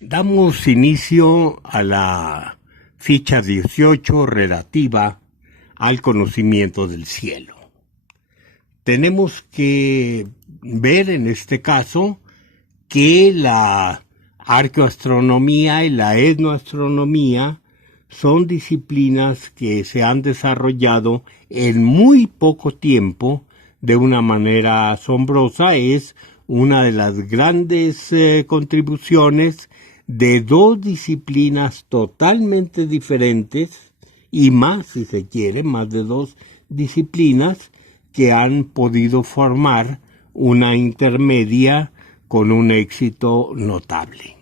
Damos inicio a la ficha 18 relativa al conocimiento del cielo. Tenemos que ver en este caso que la arqueoastronomía y la etnoastronomía son disciplinas que se han desarrollado en muy poco tiempo de una manera asombrosa. Es una de las grandes contribuciones de dos disciplinas totalmente diferentes y más, si se quiere, más de dos disciplinas que han podido formar una intermedia con un éxito notable.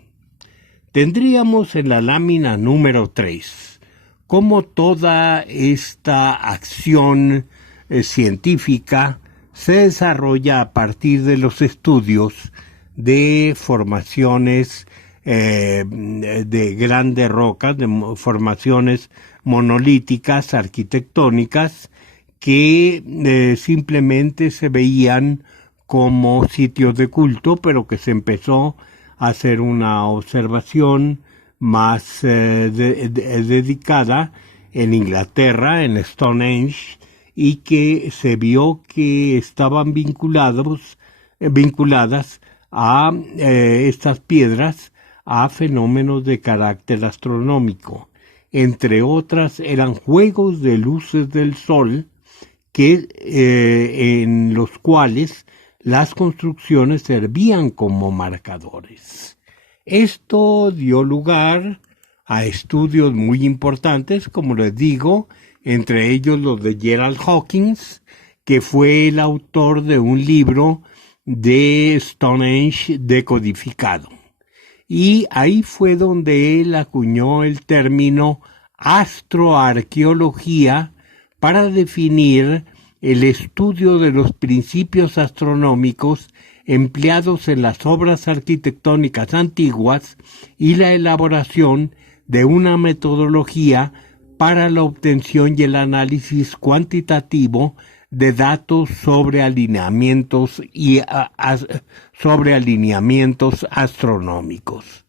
Tendríamos en la lámina número 3 cómo toda esta acción científica se desarrolla a partir de los estudios de formaciones de grandes rocas, de formaciones monolíticas, arquitectónicas, que simplemente se veían como sitios de culto, pero que se empezó a hacer una observación más dedicada en Inglaterra, en Stonehenge, y que se vio que estaban vinculadas a estas piedras a fenómenos de carácter astronómico. Entre otras eran juegos de luces del sol que en los cuales las construcciones servían como marcadores. Esto dio lugar a estudios muy importantes, como les digo, entre ellos los de Gerald Hawkins, que fue el autor de un libro de Stonehenge decodificado. Y ahí fue donde él acuñó el término astroarqueología para definir el estudio de los principios astronómicos empleados en las obras arquitectónicas antiguas y la elaboración de una metodología para la obtención y el análisis cuantitativo de datos sobre alineamientos astronómicos.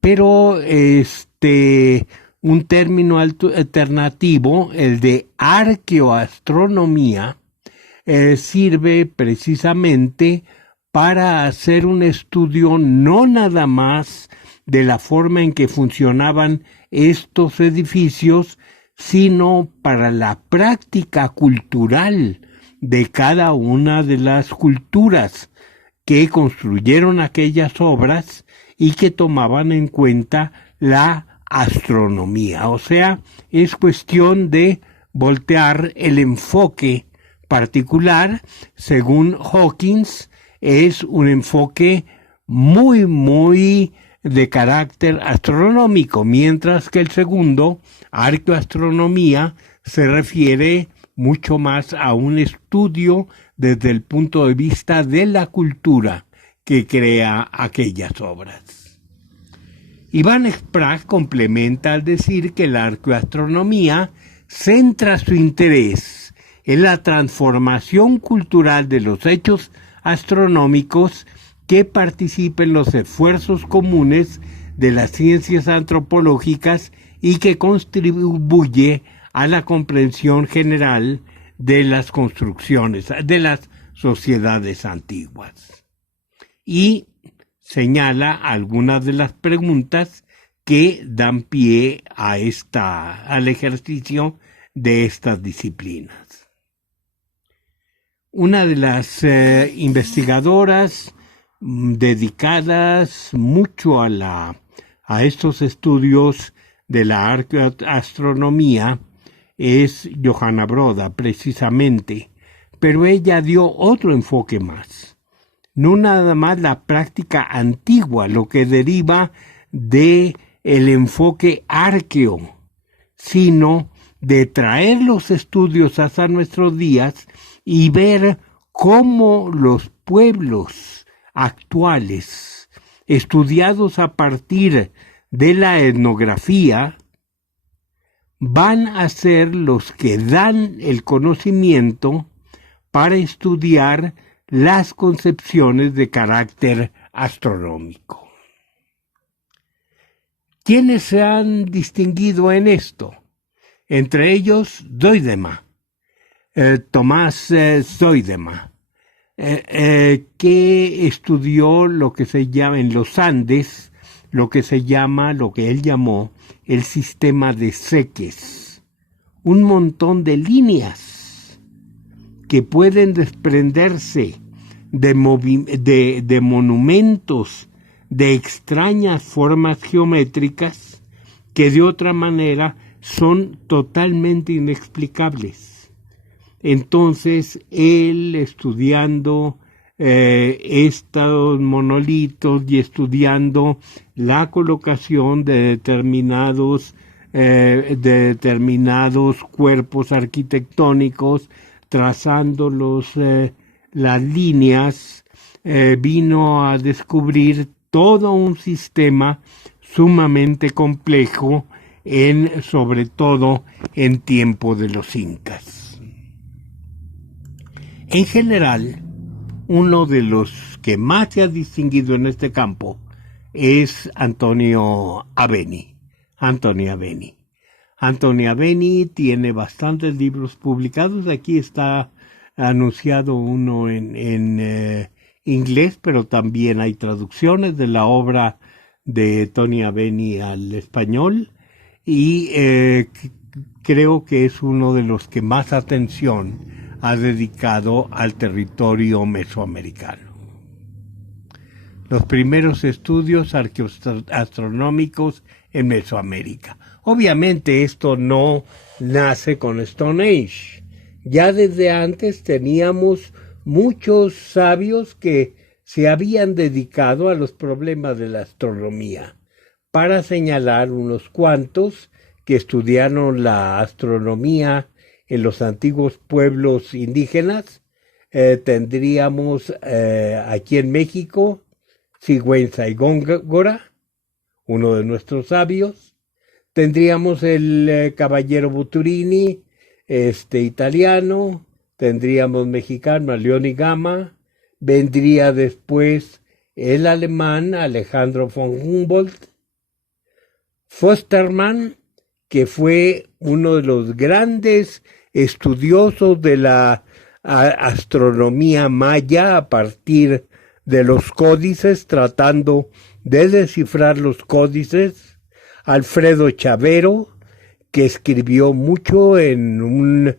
Pero un término alternativo, el de arqueoastronomía, sirve precisamente para hacer un estudio no nada más de la forma en que funcionaban estos edificios, sino para la práctica cultural de cada una de las culturas que construyeron aquellas obras y que tomaban en cuenta la astronomía. O sea, es cuestión de voltear el enfoque particular. Según Hawkins, es un enfoque muy de carácter astronómico, mientras que el segundo, arqueoastronomía, se refiere mucho más a un estudio desde el punto de vista de la cultura que crea aquellas obras. Iván Sprague complementa al decir que la arqueoastronomía centra su interés en la transformación cultural de los hechos astronómicos que participa en los esfuerzos comunes de las ciencias antropológicas y que contribuye a la comprensión general de las construcciones, de las sociedades antiguas. Y señala algunas de las preguntas que dan pie al ejercicio de estas disciplinas. Una de las investigadoras dedicadas mucho a estos estudios de la arqueoastronomía es Johanna Broda, precisamente, pero ella dio otro enfoque más. No nada más la práctica antigua, lo que deriva de el enfoque arqueo, sino de traer los estudios hasta nuestros días y ver cómo los pueblos actuales, estudiados a partir de la etnografía, van a ser los que dan el conocimiento para estudiar las concepciones de carácter astronómico. ¿Quiénes se han distinguido en esto? Entre ellos, Zoidema, Tomás Zoidema, que estudió lo que se llama en los Andes, lo que él llamó el sistema de seques, un montón de líneas que pueden desprenderse de monumentos de extrañas formas geométricas que de otra manera son totalmente inexplicables. Entonces, él destudiando estos monolitos y estudiando la colocación de determinados cuerpos arquitectónicos, trazando las líneas, vino a descubrir todo un sistema sumamente complejo, sobre todo en tiempo de los incas. En general, uno de los que más se ha distinguido en este campo es Antonio Aveni. Antonio Aveni tiene bastantes libros publicados. Aquí está anunciado uno en inglés, pero también hay traducciones de la obra de Tony Aveni al español, y creo que es uno de los que más atención ha dedicado al territorio mesoamericano. Los primeros estudios astronómicos en Mesoamérica. Obviamente esto no nace con Stone Age. Ya desde antes teníamos muchos sabios que se habían dedicado a los problemas de la astronomía. Para señalar unos cuantos que estudiaron la astronomía en los antiguos pueblos indígenas, tendríamos aquí en México Sigüenza y Góngora, uno de nuestros sabios. Tendríamos el caballero Buturini, italiano. Tendríamos mexicano a León y Gama. Vendría después el alemán Alejandro von Humboldt. Forstermann, que fue uno de los grandes estudiosos de la astronomía maya a partir de los códices, tratando de descifrar los códices. Alfredo Chavero, que escribió mucho en un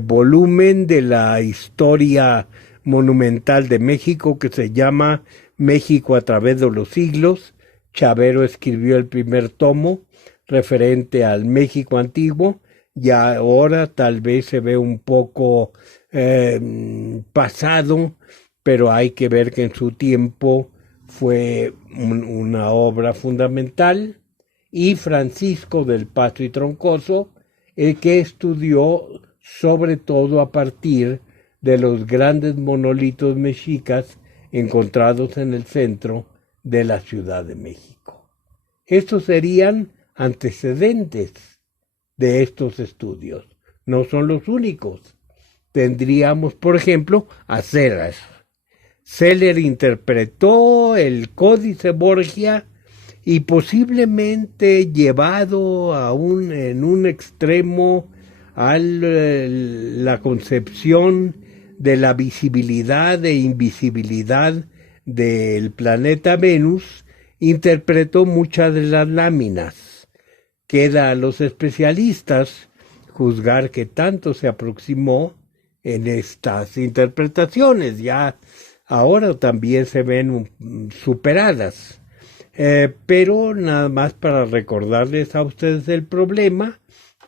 volumen de la historia monumental de México que se llama México a través de los siglos. Chavero escribió el primer tomo referente al México antiguo, y ahora tal vez se ve un poco pasado, pero hay que ver que en su tiempo fue una obra fundamental. Y Francisco del Paso y Troncoso, el que estudió sobre todo a partir de los grandes monolitos mexicas encontrados en el centro de la Ciudad de México. Estos serían antecedentes de estos estudios. No son los únicos. Tendríamos, por ejemplo, a Seller. Seller interpretó el Códice Borgia y posiblemente llevado en un extremo a la concepción de la visibilidad e invisibilidad del planeta Venus, interpretó muchas de las láminas. Queda a los especialistas juzgar qué tanto se aproximó en estas interpretaciones. Ya ahora también se ven superadas. Pero nada más para recordarles a ustedes el problema,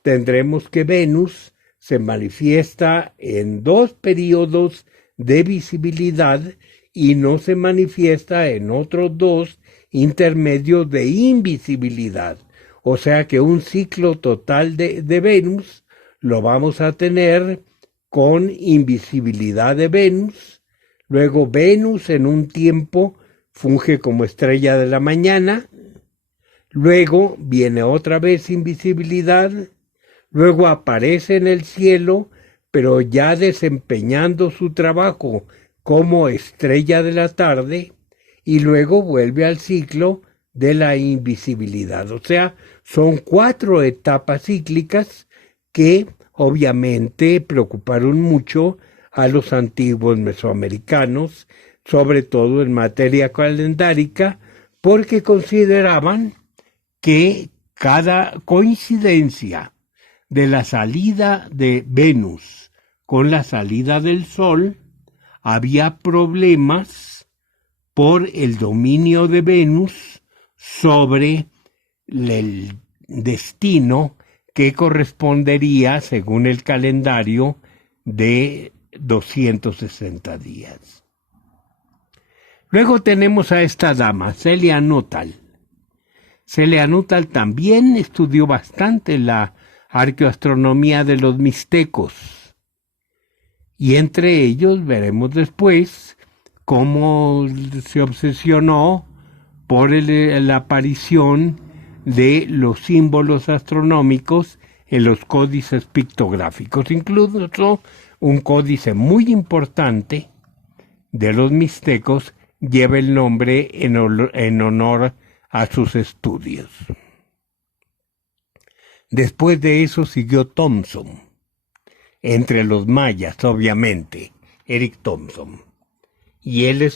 tendremos que Venus se manifiesta en dos periodos de visibilidad y no se manifiesta en otros dos intermedios de invisibilidad. O sea que un ciclo total de Venus lo vamos a tener con invisibilidad de Venus. Luego Venus en un tiempo funge como estrella de la mañana, luego viene otra vez invisibilidad, luego aparece en el cielo, pero ya desempeñando su trabajo como estrella de la tarde, y luego vuelve al ciclo de la invisibilidad. O sea, son 4 etapas cíclicas que obviamente preocuparon mucho a los antiguos mesoamericanos, sobre todo en materia calendárica, porque consideraban que cada coincidencia de la salida de Venus con la salida del Sol había problemas por el dominio de Venus sobre el destino que correspondería, según el calendario, de 260 días. Luego tenemos a esta dama, Celia Nuttall. Celia Nuttall también estudió bastante la arqueoastronomía de los mixtecos. Y entre ellos veremos después cómo se obsesionó por la aparición de los símbolos astronómicos en los códices pictográficos. Incluso un códice muy importante de los mixtecos lleva el nombre en honor a sus estudios. Después de eso siguió Thompson, entre los mayas, obviamente, Eric Thompson. Y él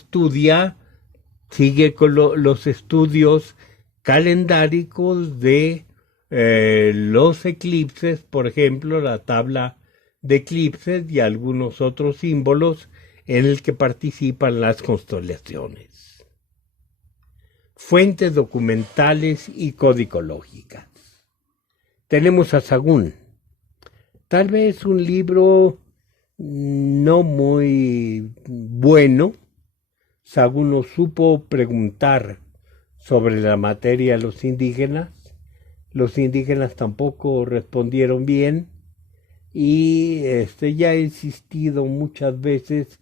sigue con los estudios calendáricos de los eclipses, por ejemplo, la tabla de eclipses y algunos otros símbolos en el que participan las constelaciones. Fuentes documentales y codicológicas. Tenemos a Sagún. Tal vez un libro no muy bueno. Sagún no supo preguntar sobre la materia a los indígenas. Los indígenas tampoco respondieron bien. Y ya he insistido muchas veces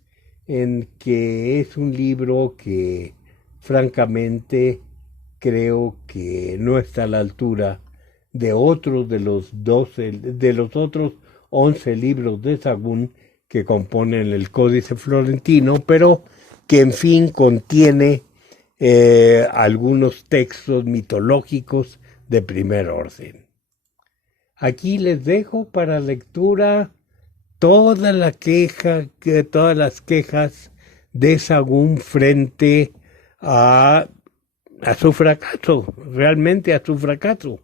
en que es un libro que francamente creo que no está a la altura de otros de los otros 11 libros de Sagún que componen el Códice Florentino, pero que en fin contiene algunos textos mitológicos de primer orden. Aquí les dejo para lectura todas las quejas de Sagún frente a su fracaso, realmente a su fracaso.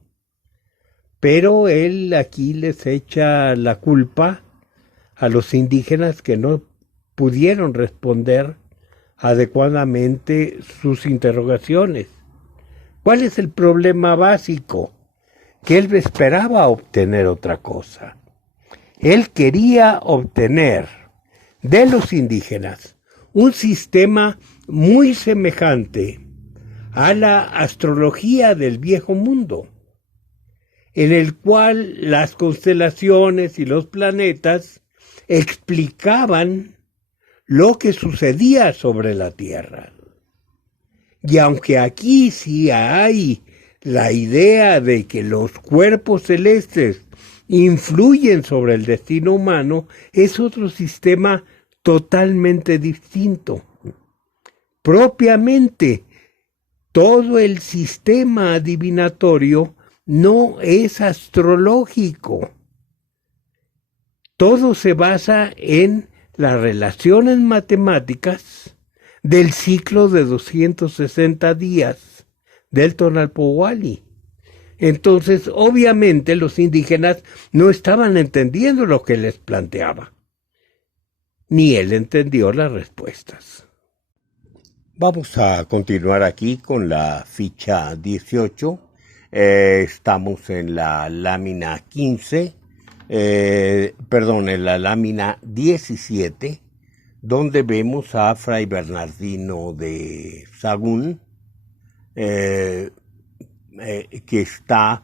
Pero él aquí les echa la culpa a los indígenas que no pudieron responder adecuadamente sus interrogaciones. ¿Cuál es el problema básico? Que él esperaba obtener otra cosa. Él quería obtener de los indígenas un sistema muy semejante a la astrología del Viejo Mundo, en el cual las constelaciones y los planetas explicaban lo que sucedía sobre la Tierra. Y aunque aquí sí hay la idea de que los cuerpos celestes influyen sobre el destino humano, es otro sistema totalmente distinto. Propiamente, todo el sistema adivinatorio no es astrológico. Todo se basa en las relaciones matemáticas del ciclo de 260 días del Tonalpohualli. Entonces, obviamente, los indígenas no estaban entendiendo lo que les planteaba, ni él entendió las respuestas. Vamos a continuar aquí con la ficha 18. Estamos en la lámina 15, en la lámina 17, donde vemos a Fray Bernardino de Sagún, que está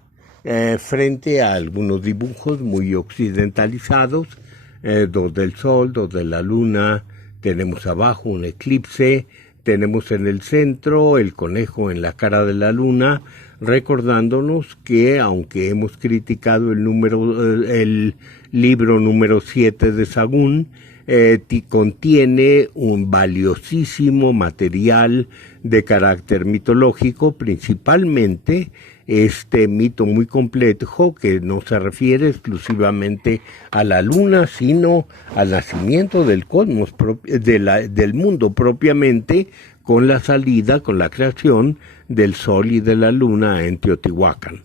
frente a algunos dibujos muy occidentalizados, dos del sol, dos de la luna, tenemos abajo un eclipse, tenemos en el centro el conejo en la cara de la luna, recordándonos que aunque hemos criticado el libro número 7 de Sagún, contiene un valiosísimo material de carácter mitológico, principalmente este mito muy complejo que no se refiere exclusivamente a la luna, sino al nacimiento del cosmos, del mundo propiamente, con la salida, con la creación del sol y de la luna en Teotihuacán.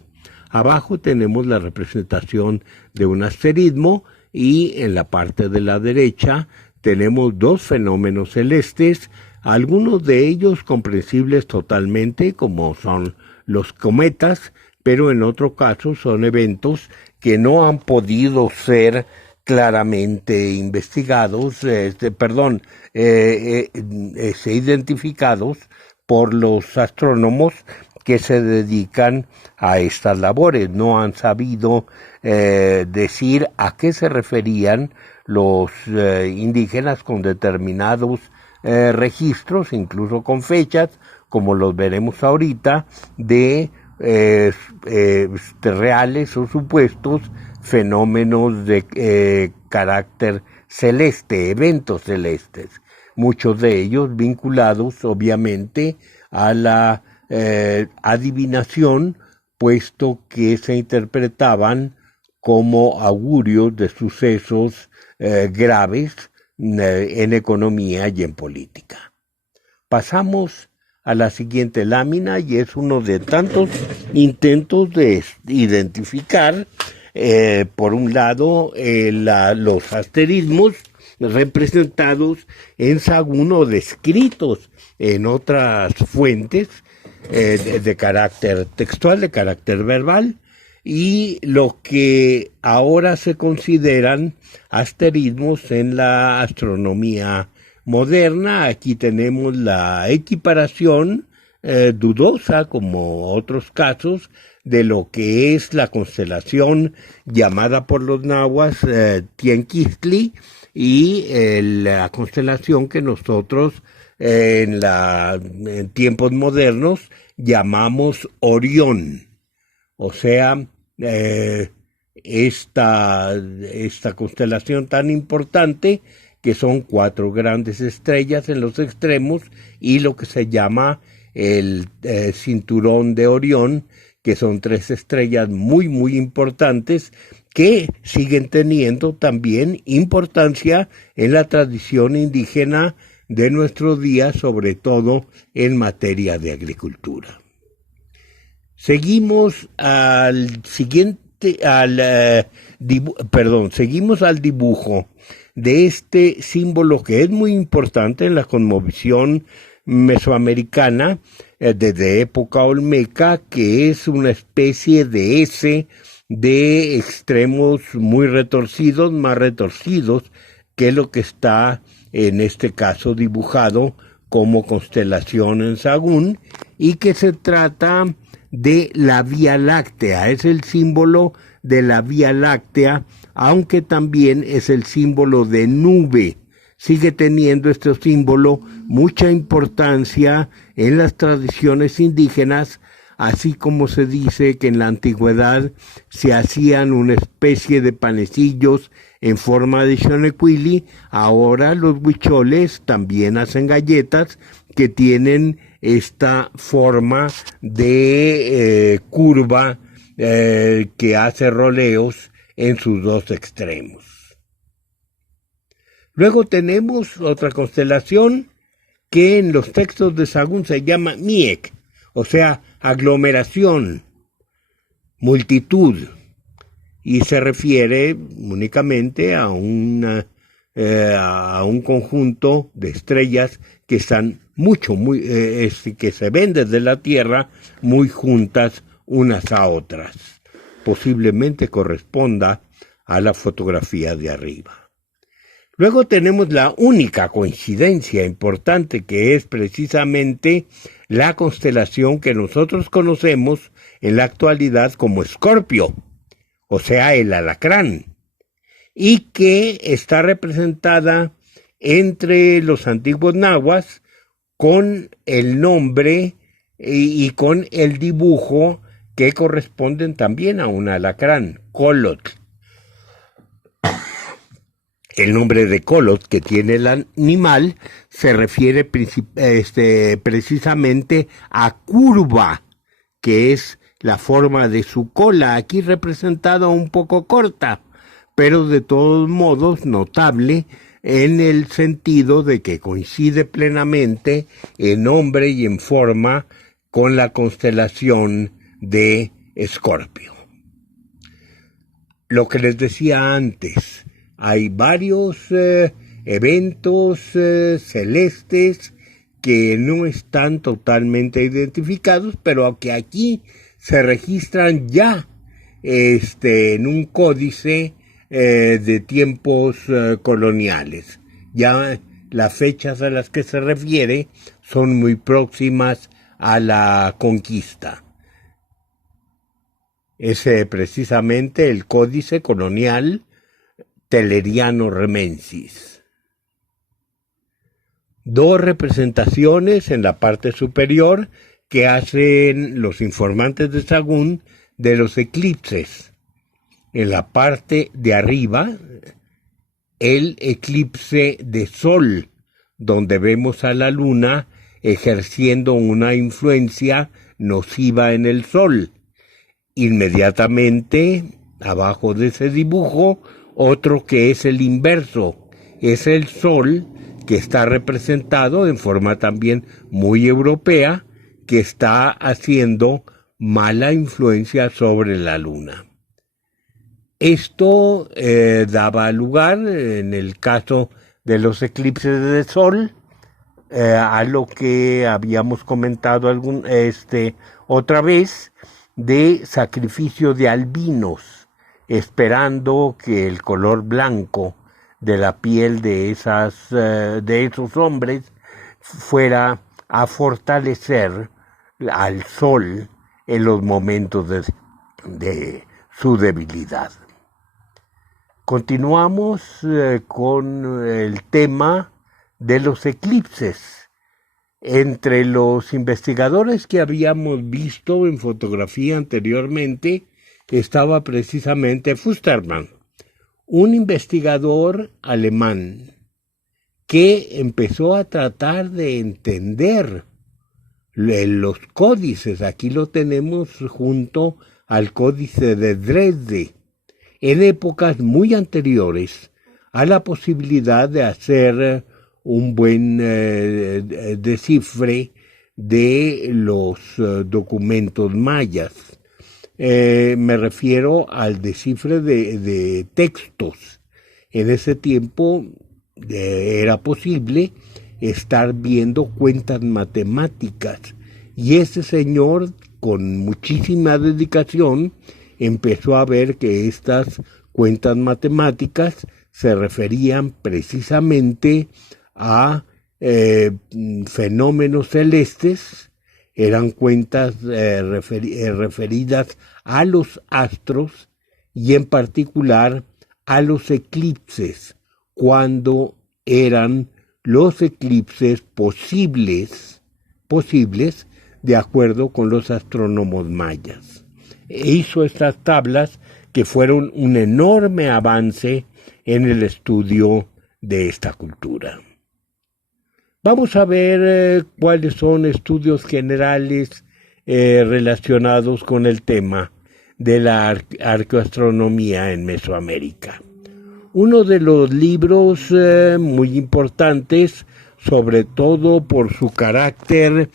Abajo tenemos la representación de un asterismo y en la parte de la derecha tenemos dos fenómenos celestes, algunos de ellos comprensibles totalmente, como son los cometas, pero en otro caso son eventos que no han podido ser claramente investigados, identificados por los astrónomos que se dedican a estas labores. No han sabido decir a qué se referían los indígenas con determinados registros, incluso con fechas, como los veremos ahorita, de reales o supuestos fenómenos de carácter celeste, eventos celestes, muchos de ellos vinculados obviamente a la adivinación, puesto que se interpretaban como augurios de sucesos graves en economía y en política. Pasamos a la siguiente lámina y es uno de tantos intentos de identificar, por un lado, los asterismos representados en Sahagún o descritos en otras fuentes de carácter textual, de carácter verbal, y lo que ahora se consideran asterismos en la astronomía moderna. Aquí tenemos la equiparación dudosa, como otros casos, de lo que es la constelación llamada por los nahuas Tienquistli y la constelación que nosotros en tiempos modernos llamamos Orión. O sea, esta constelación tan importante, que son 4 grandes estrellas en los extremos y lo que se llama el cinturón de Orión, que son 3 estrellas muy, muy importantes que siguen teniendo también importancia en la tradición indígena de nuestros días, sobre todo en materia de agricultura. Seguimos seguimos al dibujo de este símbolo que es muy importante en la cosmovisión mesoamericana desde época olmeca, que es una especie de S de extremos muy retorcidos, más retorcidos que lo que está en este caso dibujado como constelación en Sahagún, y que se trata de la Vía Láctea. Es el símbolo de la Vía Láctea, aunque también es el símbolo de nube. Sigue teniendo este símbolo mucha importancia en las tradiciones indígenas, así como se dice que en la antigüedad se hacían una especie de panecillos en forma de xonecuili. Ahora los huicholes también hacen galletas que tienen esta forma de curva que hace roleos en sus dos extremos. Luego tenemos otra constelación que en los textos de Sahagún se llama Miek, o sea, aglomeración, multitud, y se refiere únicamente a un conjunto de estrellas que están que se ven desde la Tierra muy juntas unas a otras. Posiblemente corresponda a la fotografía de arriba. Luego tenemos la única coincidencia importante, que es precisamente la constelación que nosotros conocemos en la actualidad como Escorpio, o sea, el alacrán, y que está representada entre los antiguos nahuas con el nombre y con el dibujo que corresponden también a un alacrán, Colotl. El nombre de colot que tiene el animal se refiere precisamente a curva, que es la forma de su cola, aquí representada un poco corta, pero de todos modos notable en el sentido de que coincide plenamente en nombre y en forma con la constelación de Escorpio. Lo que les decía antes, hay varios eventos celestes que no están totalmente identificados, pero que aquí se registran ya en un códice de tiempos coloniales. Ya las fechas a las que se refiere son muy próximas a la conquista. Es precisamente el códice colonial Telleriano Remensis. Dos representaciones en la parte superior que hacen los informantes de Sagún de los eclipses. En la parte de arriba, el eclipse de Sol, donde vemos a la Luna ejerciendo una influencia nociva en el Sol. Inmediatamente, abajo de ese dibujo, otro que es el inverso, es el Sol, que está representado en forma también muy europea, que está haciendo mala influencia sobre la Luna. Esto daba lugar, en el caso de los eclipses de Sol, a lo que habíamos comentado otra vez, de sacrificio de albinos, esperando que el color blanco de la piel de esos hombres fuera a fortalecer al sol en los momentos de su debilidad. Continuamos con el tema de los eclipses. Entre los investigadores que habíamos visto en fotografía anteriormente estaba precisamente Fustermann, un investigador alemán que empezó a tratar de entender los códices. Aquí lo tenemos junto al códice de Dresde, en épocas muy anteriores a la posibilidad de hacer un buen descifre de los documentos mayas. Me refiero al descifre de textos. En ese tiempo era posible estar viendo cuentas matemáticas, y ese señor, con muchísima dedicación, empezó a ver que estas cuentas matemáticas se referían precisamente a fenómenos celestes, eran cuentas referidas a los astros y en particular a los eclipses, cuando eran los eclipses posibles de acuerdo con los astrónomos mayas. E hizo estas tablas que fueron un enorme avance en el estudio de esta cultura. Vamos a ver cuáles son estudios generales relacionados con el tema de la arqueoastronomía en Mesoamérica. Uno de los libros muy importantes, sobre todo por su carácter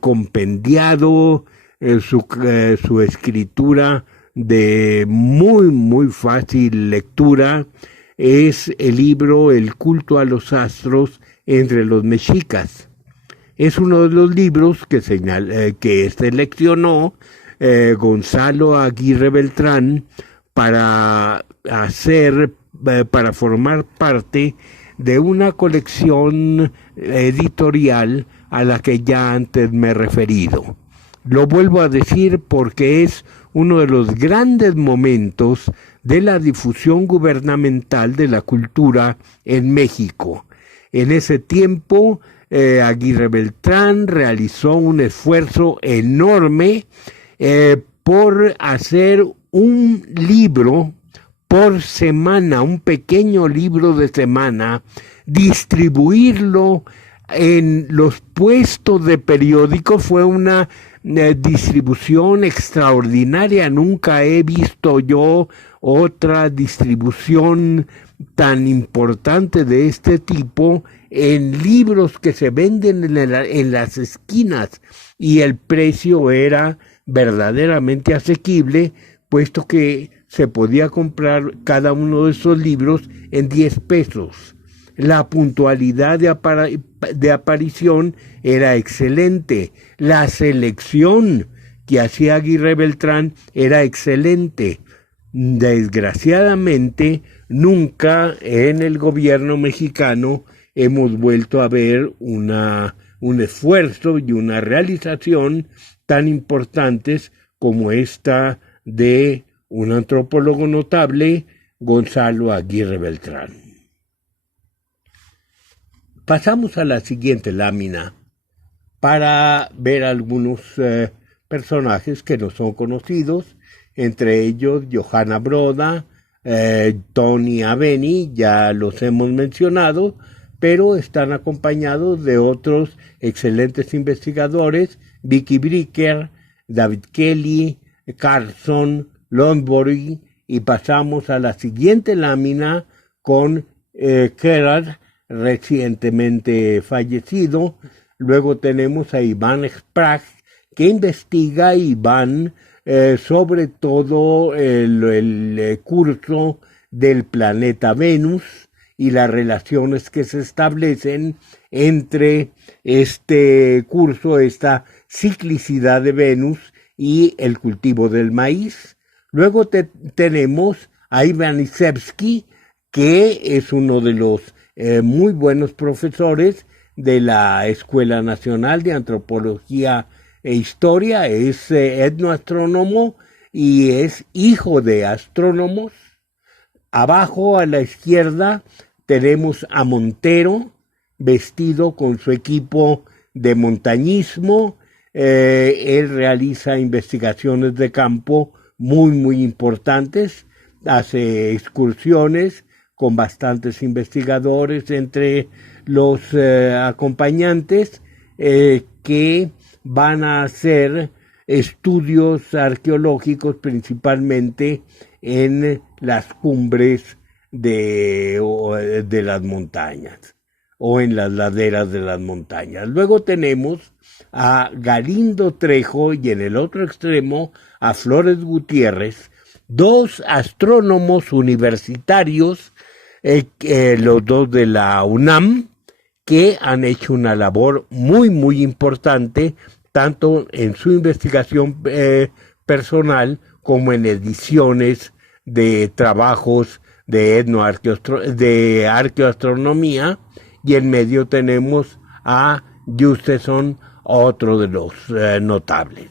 compendiado, su escritura de muy fácil lectura, es el libro El culto a los astros entre los mexicas. Es uno de los libros que seleccionó Gonzalo Aguirre Beltrán para formar parte de una colección editorial a la que ya antes me he referido. Lo vuelvo a decir porque es uno de los grandes momentos de la difusión gubernamental de la cultura en México. En ese tiempo, Aguirre Beltrán realizó un esfuerzo enorme por hacer un libro por semana, un pequeño libro de semana, distribuirlo en los puestos de periódico fue una distribución extraordinaria. Nunca he visto yo otra distribución tan importante de este tipo en libros que se venden en las esquinas, y el precio era verdaderamente asequible, puesto que se podía comprar cada uno de esos libros en 10 pesos. La puntualidad de aparición era excelente. La selección que hacía Aguirre Beltrán era excelente. Desgraciadamente, nunca en el gobierno mexicano hemos vuelto a ver un esfuerzo y una realización tan importantes como esta de un antropólogo notable, Gonzalo Aguirre Beltrán. Pasamos a la siguiente lámina para ver algunos personajes que no son conocidos, entre ellos Johanna Broda, Tony Aveni, ya los hemos mencionado, pero están acompañados de otros excelentes investigadores, Vicky Bricker, David Kelly, Carson, Longbury, y pasamos a la siguiente lámina con Gerard, recientemente fallecido. Luego tenemos a Iván Sprague, que investiga, Iván, sobre todo el curso del planeta Venus y las relaciones que se establecen entre este curso, esta ciclicidad de Venus y el cultivo del maíz. Luego tenemos a Iván Izhevsky, que es uno de los muy buenos profesores de la Escuela Nacional de Antropología e Historia, es etnoastrónomo y es hijo de astrónomos. Abajo a la izquierda tenemos a Montero, vestido con su equipo de montañismo. Él realiza investigaciones de campo muy importantes, hace excursiones con bastantes investigadores entre los acompañantes que van a hacer estudios arqueológicos principalmente en las cumbres de las montañas o en las laderas de las montañas. Luego tenemos a Galindo Trejo y en el otro extremo a Flores Gutiérrez, dos astrónomos universitarios, los dos de la UNAM, que han hecho una labor muy importante, tanto en su investigación personal como en ediciones de trabajos de arqueoastronomía, y en medio tenemos a Justeson, otro de los notables.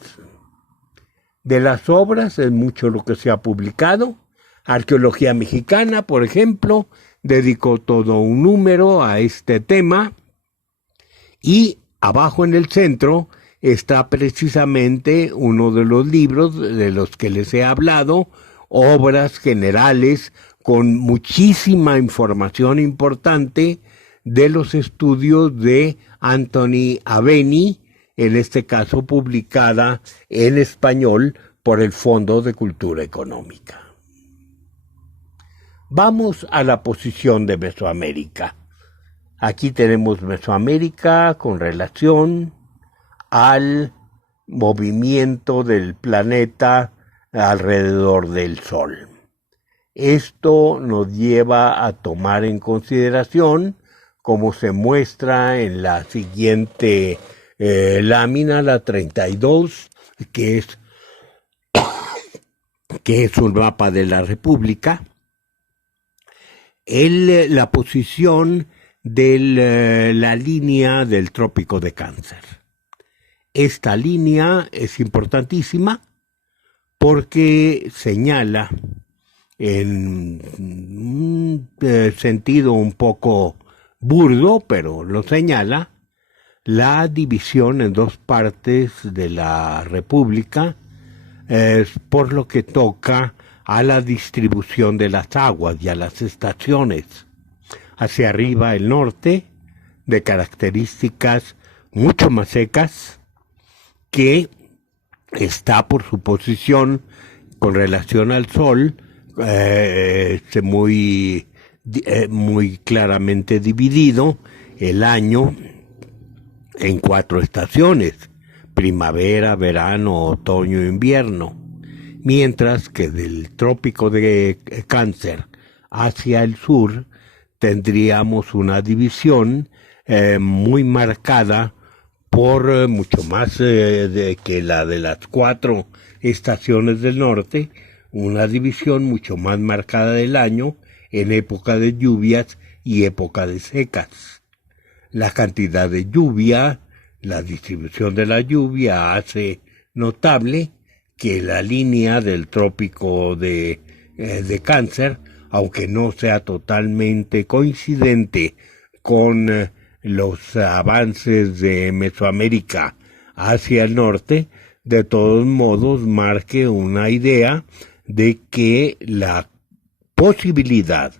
De las obras es mucho lo que se ha publicado. Arqueología Mexicana, por ejemplo, dedicó todo un número a este tema, y abajo en el centro está precisamente uno de los libros de los que les he hablado, obras generales con muchísima información importante de los estudios de Anthony Aveni, en este caso publicada en español por el Fondo de Cultura Económica. Vamos a la posición de Mesoamérica. Aquí tenemos Mesoamérica con relación al movimiento del planeta alrededor del Sol. Esto nos lleva a tomar en consideración, como se muestra en la siguiente lámina, la 32, que es un mapa de la República, la posición de la línea del Trópico de Cáncer. Esta línea es importantísima porque señala, en un sentido un poco burdo, pero lo señala, la división en dos partes de la República, por lo que toca a la distribución de las aguas y a las estaciones. Hacia arriba el norte, de características mucho más secas, que está por su posición con relación al Sol, muy claramente dividido el año en 4 estaciones: primavera, verano, otoño, invierno. Mientras que del trópico de Cáncer hacia el sur tendríamos una división muy marcada por mucho más que la de las 4 estaciones del norte, una división mucho más marcada del año en época de lluvias y época de secas. La cantidad de lluvia, la distribución de la lluvia hace notable que la línea del trópico de Cáncer, aunque no sea totalmente coincidente con los avances de Mesoamérica hacia el norte, de todos modos marque una idea de que la posibilidad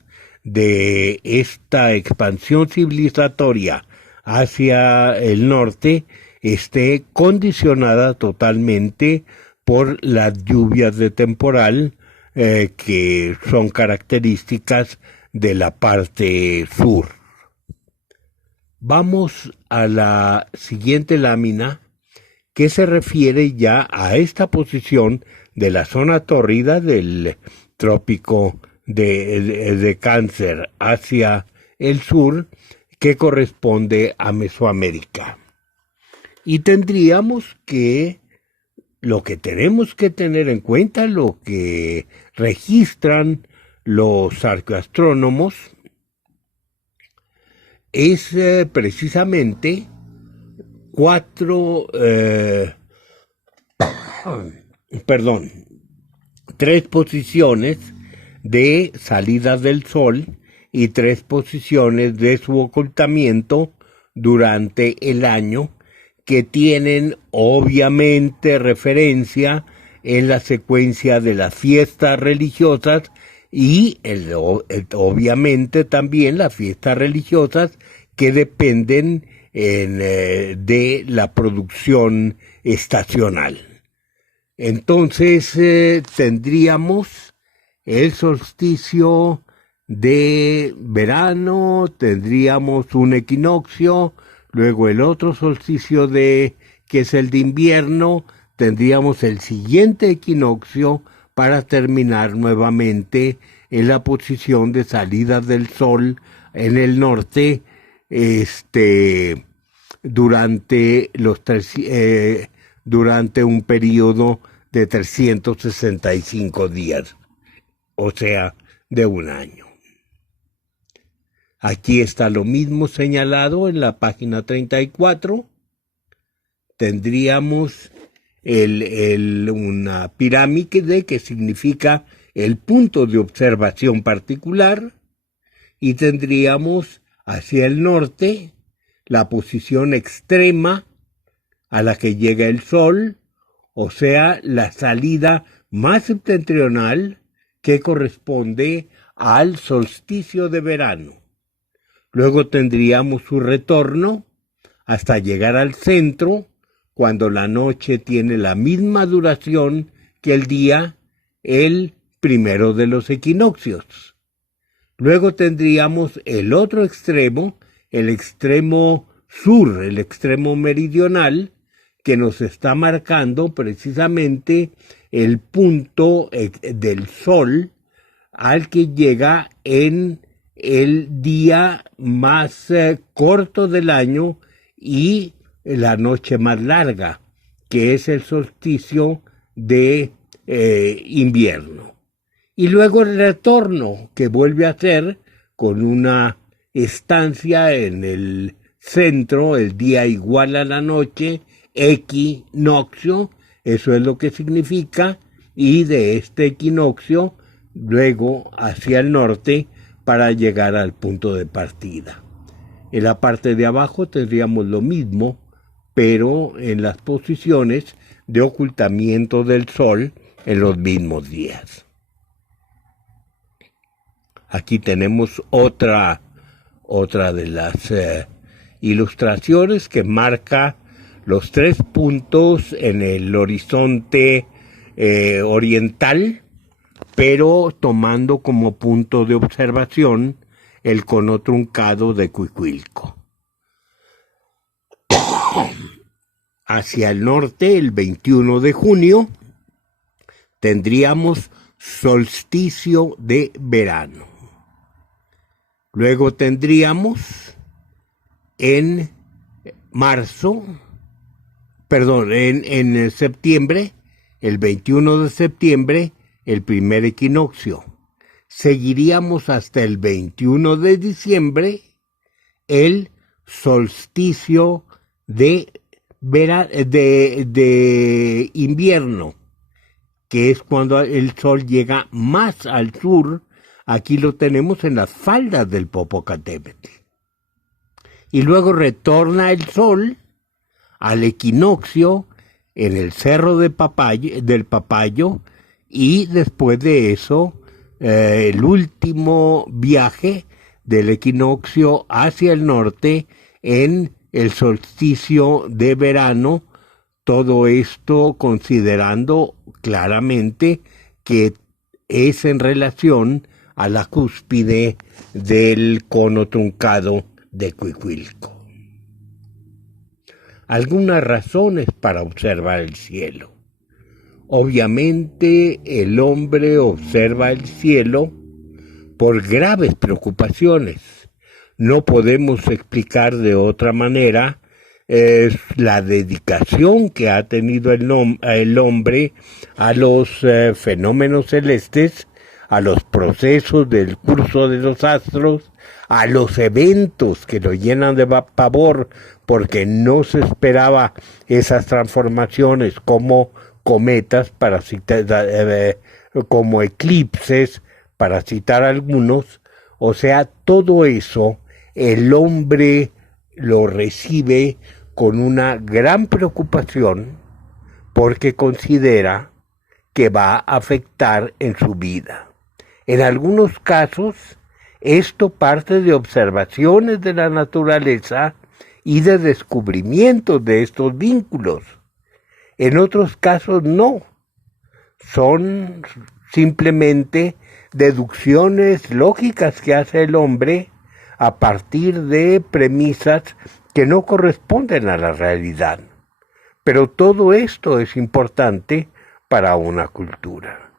de esta expansión civilizatoria hacia el norte esté condicionada totalmente por las lluvias de temporal que son características de la parte sur. Vamos a la siguiente lámina, que se refiere ya a esta posición de la zona tórrida del trópico de Cáncer hacia el sur, que corresponde a Mesoamérica. Y tendríamos que, lo que tenemos que tener en cuenta, lo que registran los arqueoastrónomos, es precisamente 3 posiciones de salida del Sol y 3 posiciones de su ocultamiento durante el año, que tienen obviamente referencia en la secuencia de las fiestas religiosas y obviamente también las fiestas religiosas que dependen de la producción estacional. Entonces tendríamos el solsticio de verano, tendríamos un equinoccio, luego el otro solsticio que es el de invierno, tendríamos el siguiente equinoccio para terminar nuevamente en la posición de salida del Sol en el norte, durante un periodo de 365 días, o sea, de un año. Aquí está lo mismo señalado en la página 34. Tendríamos una pirámide que significa el punto de observación particular, y tendríamos hacia el norte la posición extrema a la que llega el Sol, o sea, la salida más septentrional, que corresponde al solsticio de verano. Luego tendríamos su retorno hasta llegar al centro, cuando la noche tiene la misma duración que el día, el primero de los equinoccios. Luego tendríamos el otro extremo, el extremo sur, el extremo meridional, que nos está marcando precisamente el punto del Sol al que llega en el día más corto del año y la noche más larga, que es el solsticio de invierno. Y luego el retorno, que vuelve a ser con una estancia en el centro, el día igual a la noche, equinoccio, eso es lo que significa, y de este equinoccio luego hacia el norte para llegar al punto de partida. En la parte de abajo tendríamos lo mismo, pero en las posiciones de ocultamiento del Sol en los mismos días. Aquí tenemos otra de las ilustraciones que marca los 3 puntos en el horizonte oriental, pero tomando como punto de observación el cono truncado de Cuicuilco. Hacia el norte, el 21 de junio, tendríamos solsticio de verano. Luego tendríamos en septiembre, el 21 de septiembre, el primer equinoccio. Seguiríamos hasta el 21 de diciembre el solsticio de invierno, que es cuando el sol llega más al sur. Aquí lo tenemos en las faldas del Popocatépetl. Y luego retorna el sol al equinoccio en el cerro del Papayo, y después de eso el último viaje del equinoccio hacia el norte en el solsticio de verano. Todo esto considerando claramente que es en relación a la cúspide del cono truncado de Cuicuilco. Algunas razones para observar el cielo. Obviamente el hombre observa el cielo por graves preocupaciones. No podemos explicar de otra manera la dedicación que ha tenido el hombre a los fenómenos celestes, a los procesos del curso de los astros, a los eventos que lo llenan de pavor porque no se esperaba esas transformaciones como cometas, como eclipses, para citar algunos. O sea, todo eso el hombre lo recibe con una gran preocupación porque considera que va a afectar en su vida. En algunos casos, esto parte de observaciones de la naturaleza y de descubrimientos de estos vínculos. En otros casos no. Son simplemente deducciones lógicas que hace el hombre a partir de premisas que no corresponden a la realidad. Pero todo esto es importante para una cultura.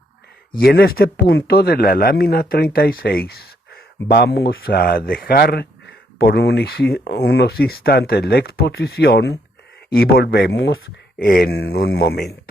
Y en este punto de la lámina 36 vamos a dejar por unos instantes la exposición y volvemos en un momento.